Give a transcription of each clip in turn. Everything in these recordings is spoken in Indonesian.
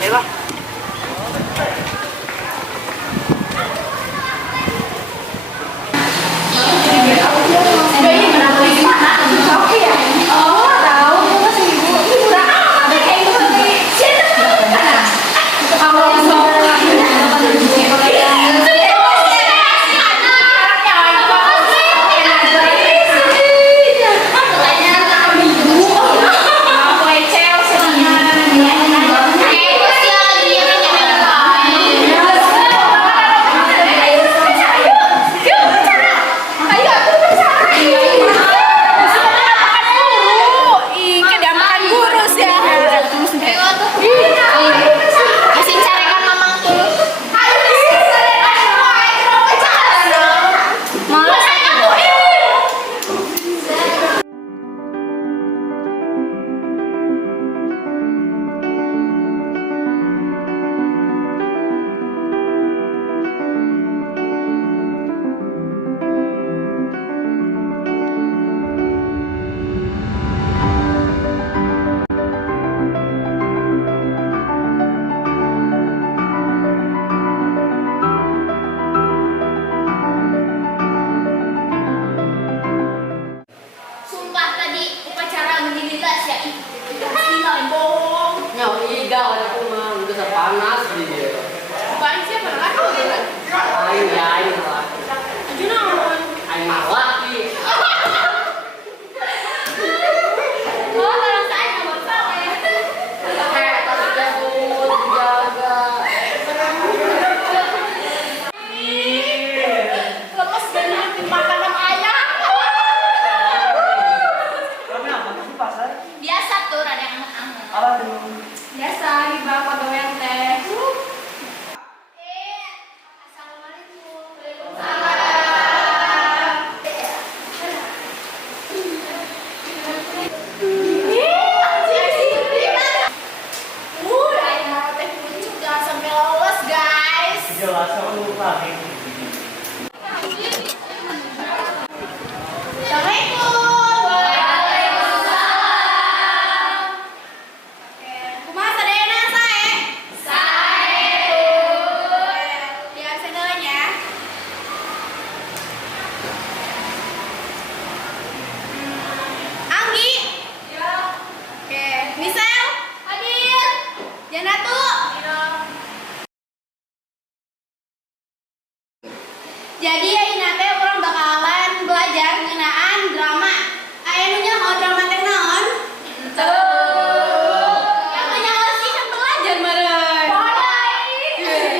Ayolah. Panas dia. Paling siapa lagi? Ayo ya, ayo lah. Ayo naon? Ayo malak ki. Oh, kalau saya nggak tahu ya. Tapi jabut, jaga. Lepas benar dimakan sama ayam. Kenapa sih pasar? Biasa tuh, ada yang anget-anget. Aduh. Biasa di bapak doyan teh. Assalamualaikum. Ayah teh pucuk jangan sampai lolos guys. Jelas sama lupa. Assalamualaikum. Waalaikumsalam. Oke, kumaha sadayana sae? Sae. Lihat sendalnya. Anggi. Ya. Oke, Misel. Hadir. Janatu. Jadi ya ini teh orang bakalan belajar ngeunaan drama. Aya nu nyaho drama teh naon? Yang nu nyaho sih kan belajar meureun.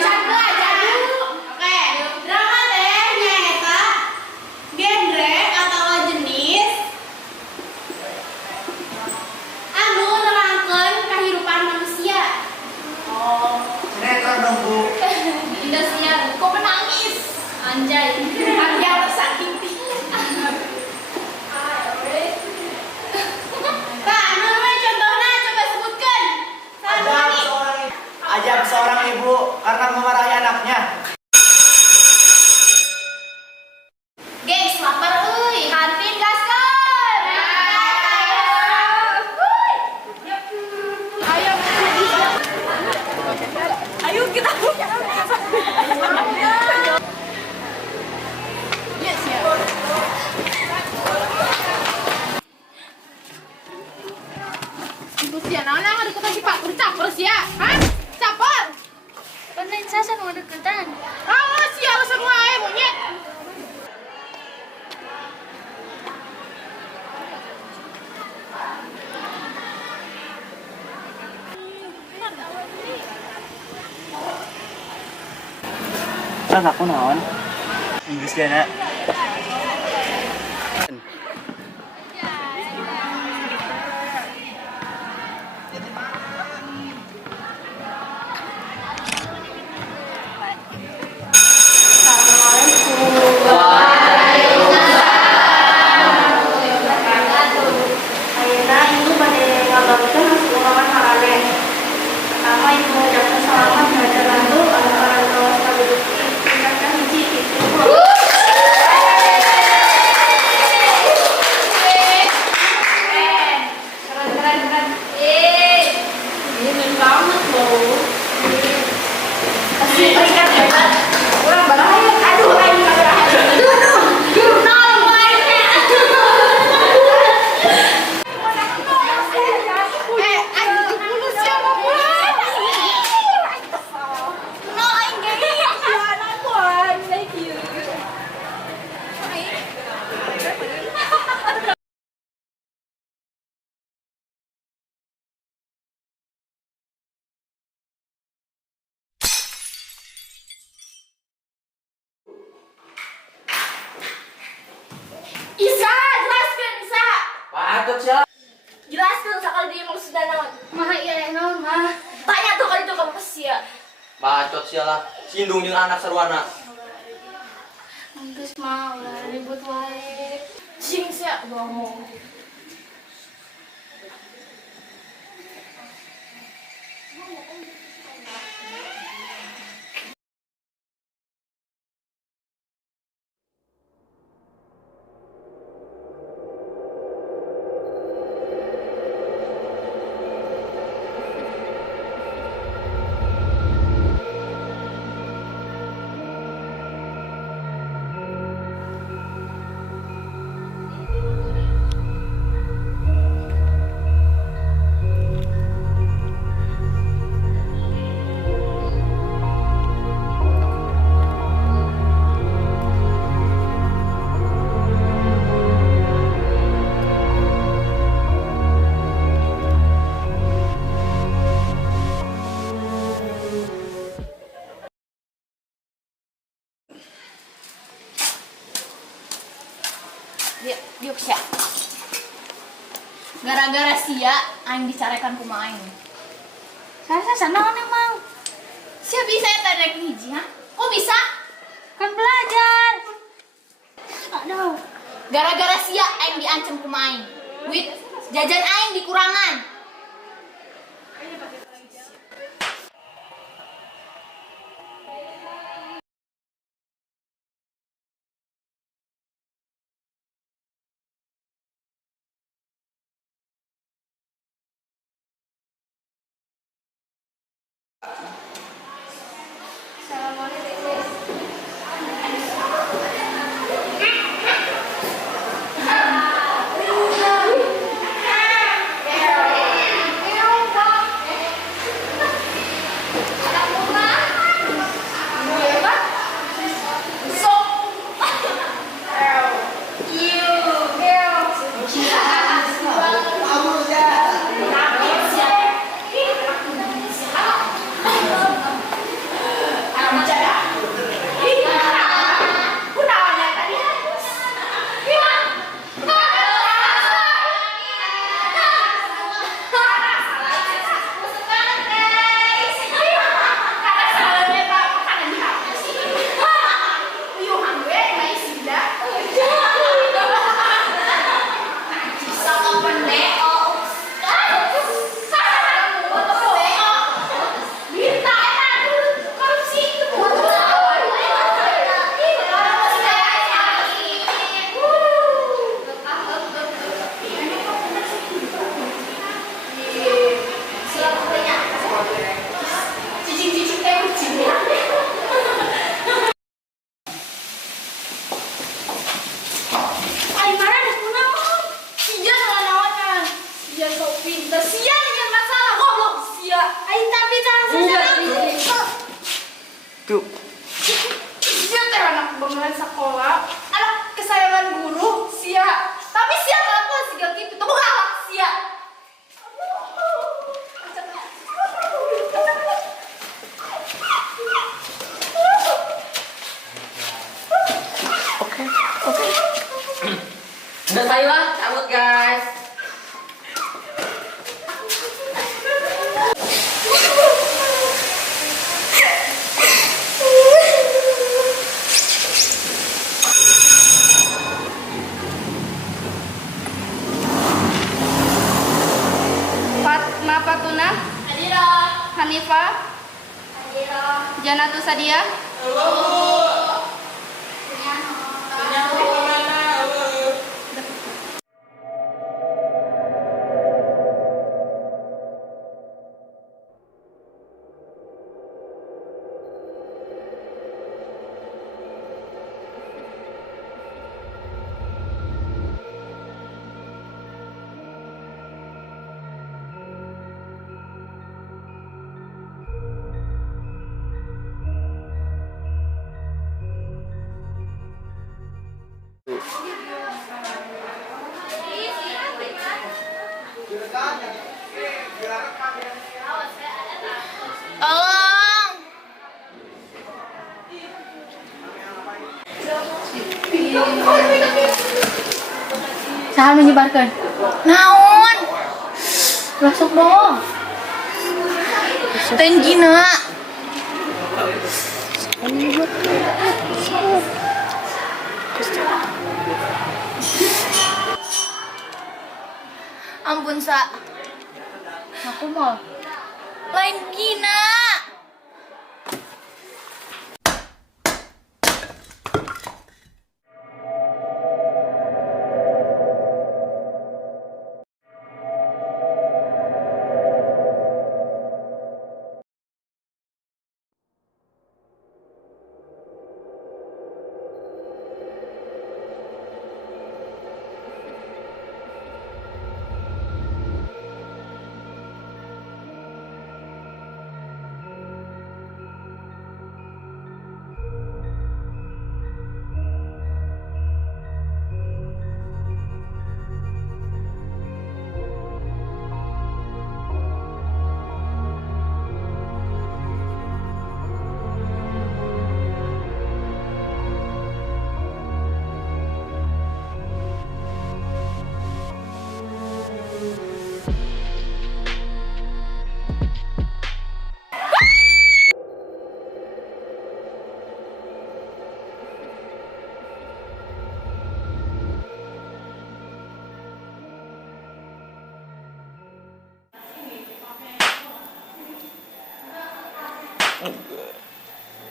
Can belajar dulu. Oke, drama teh nyaeta genre atau jenis anu nerangkeun kahirupan manusia. Oh, sinetron dong Bu. Indosiar, kok menangis? Anjay, hati yang tersakiti. Kak, anu we contohna coba sebutkan. Ajak seorang ibu karena memarahi anaknya. Gengs, lapar euy. Kantin gaskeun. Ayo. Ayo kita. Yes, ya. Ibu sia naon yang deketan si Pak caper sia? Hah? Caper? Penin sasa mau deketan. Ah, si alasan wae monyet. Kan aku naon? Inggris gana. Ayeuna ibu bade ngabangkeun hasil marane. Pertama ibu mengucapkan selamat kepada Randu lantaran lolos kabuduki tingkatan hiji itu. Keren. Ini banget loh. Kurang bahaya. Aduh, aing kagak. Aduh, jurnal mainnya. Isa, jelaskan Isa. Patut siya. Jelaskan sakal dia maksudnya naon. Mah iya naon mah. Tanya tuh kali itu kamu sia. Bacot siya lah. Sindung jeung anak sarwana. Geus mah ulah ribut wae. Cing sia ngomong. Yuk sia. Gara-gara sia aing dicarekan ku main. Saya naon emang? Sia bisa eta rek hiji ha? Kok bisa? Kan belajar. Aduh. Gara-gara sia aing diancem ku main. Duit jajan aing dikurangan. Tuh. Sia teh anak bangunan sekolah, anak kesayangan guru, sia. Tapi sia kelakuan siga kitu, teu galak sia. Oke. Udah saya lah, cabut guys. Fatma Fatuna, Adira. Hanifah, Adira. Janatu Sadia, Tolong. Saha menyebarkan? Naon? Masuk dong. Tenggina. Ampun, Sa. Aku mau. Lain gina.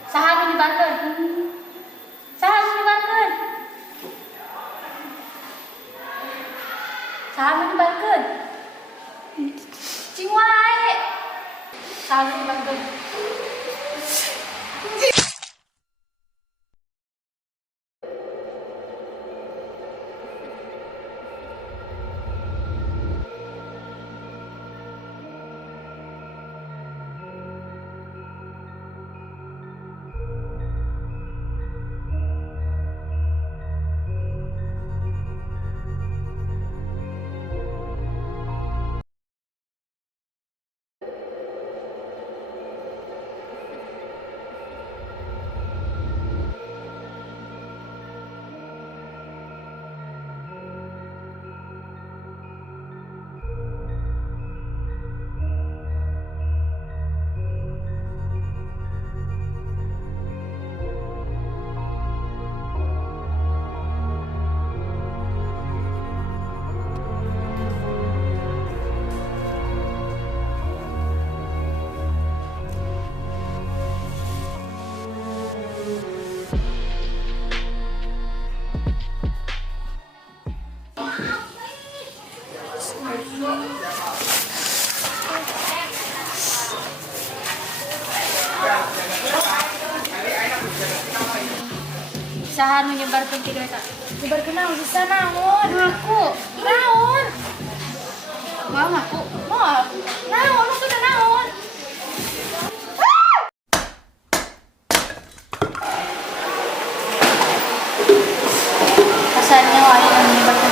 Saha menyebarkan? Saha menyebarkan? Saha menyebarkan? Cing wae. Saha menyebarkan? Sahan menyebarkan tiga kata. Menyebarkan naon bisa naon? Aku. Naon? Mau aku. Mau. Naon lu sudah naon? Kasarnya wae yang menyebarkan